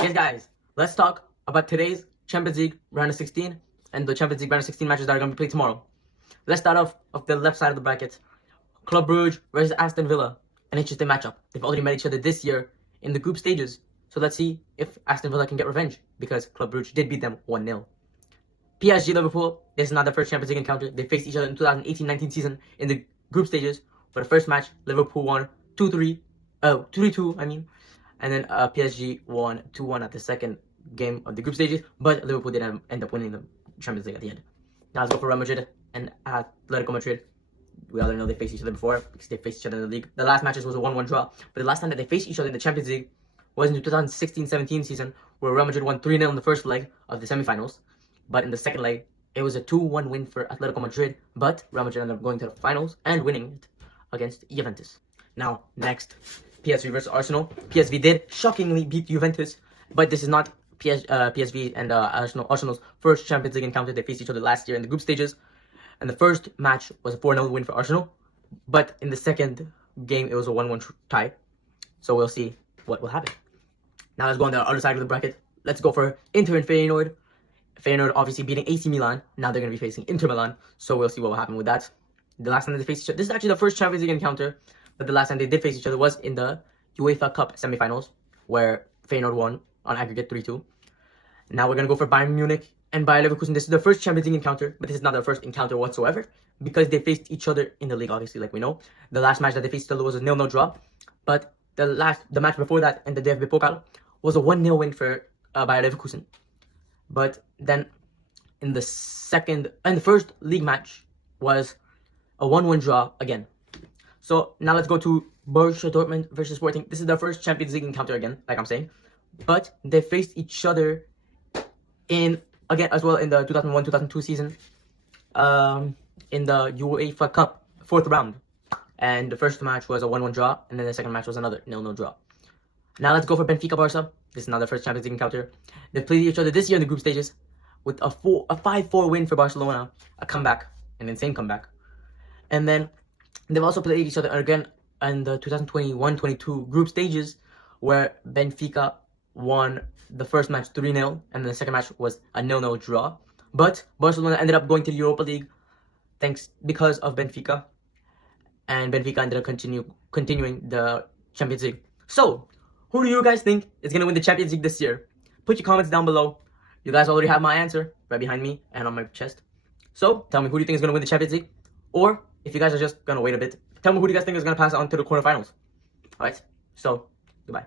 Yes, guys, let's talk about today's Champions League round of 16 and the Champions League round of 16 matches that are going to be played tomorrow. Let's start off of the left side of the bracket. Club Brugge versus Aston Villa. An interesting matchup. They've already met each other this year in the group stages. So let's see if Aston Villa can get revenge because Club Brugge did beat them 1-0. PSG Liverpool. This is not their first Champions League encounter. They faced each other in 2018-19 season in the group stages. For the first match, Liverpool won 2-3. 3-2, I mean. And then PSG won 2-1 at the second game of the group stages, but Liverpool didn't end up winning the Champions League at the end. Now let's go for Real Madrid and Atletico Madrid. We already know they faced each other before because they faced each other in the league. The last matches was a 1-1 draw, but the last time that they faced each other in the Champions League was in the 2016-17 season, where Real Madrid won 3-0 in the first leg of the semifinals, but in the second leg, it was a 2-1 win for Atletico Madrid, but Real Madrid ended up going to the finals and winning it against Juventus. Now, next, PSV versus Arsenal. PSV did shockingly beat Juventus, but this is not PSV and Arsenal's first Champions League encounter. They faced each other last year in the group stages, and the first match was a 4-0 win for Arsenal, but in the second game, it was a 1-1 tie. So we'll see what will happen. Now let's go on the other side of the bracket. Let's go for Inter and Feyenoord. Feyenoord obviously beating AC Milan. Now they're going to be facing Inter Milan, so we'll see what will happen with that. The last time they faced each other, this is actually the first Champions League encounter, but the last time they did face each other was in the UEFA Cup semifinals, where Feyenoord won on aggregate 3-2. Now we're going to go for Bayern Munich and Bayer Leverkusen. This is their first Champions League encounter, but this is not their first encounter whatsoever, because they faced each other in the league, obviously, like we know. The last match that they faced each other was a 0-0 draw, but the match before that in the DFB Pokal was a 1-0 win for Bayer Leverkusen. But then in the first league match was a 1-1 draw again. So now let's go to Borussia Dortmund versus Sporting. This is their first Champions League encounter again, like I'm saying. But they faced each other again as well in the 2001-2002 season in the UEFA Cup 4th round. And the first match was a 1-1 draw, and then the second match was another 0-0 draw. Now let's go for Benfica Barca. This is not their first Champions League encounter. They played each other this year in the group stages with a 5-4 win for Barcelona, a comeback, an insane comeback. And then they've also played each other again in the 2021-22 group stages, where Benfica won the first match 3-0, and the second match was a 0-0 draw. But Barcelona ended up going to the Europa League because of Benfica, and Benfica ended up continuing the Champions League. So, who do you guys think is going to win the Champions League this year? Put your comments down below. You guys already have my answer right behind me and on my chest. So, tell me, who do you think is going to win the Champions League? Or, if you guys are just going to wait a bit, tell me who do you guys think is going to pass on to the quarterfinals. Alright, so, goodbye.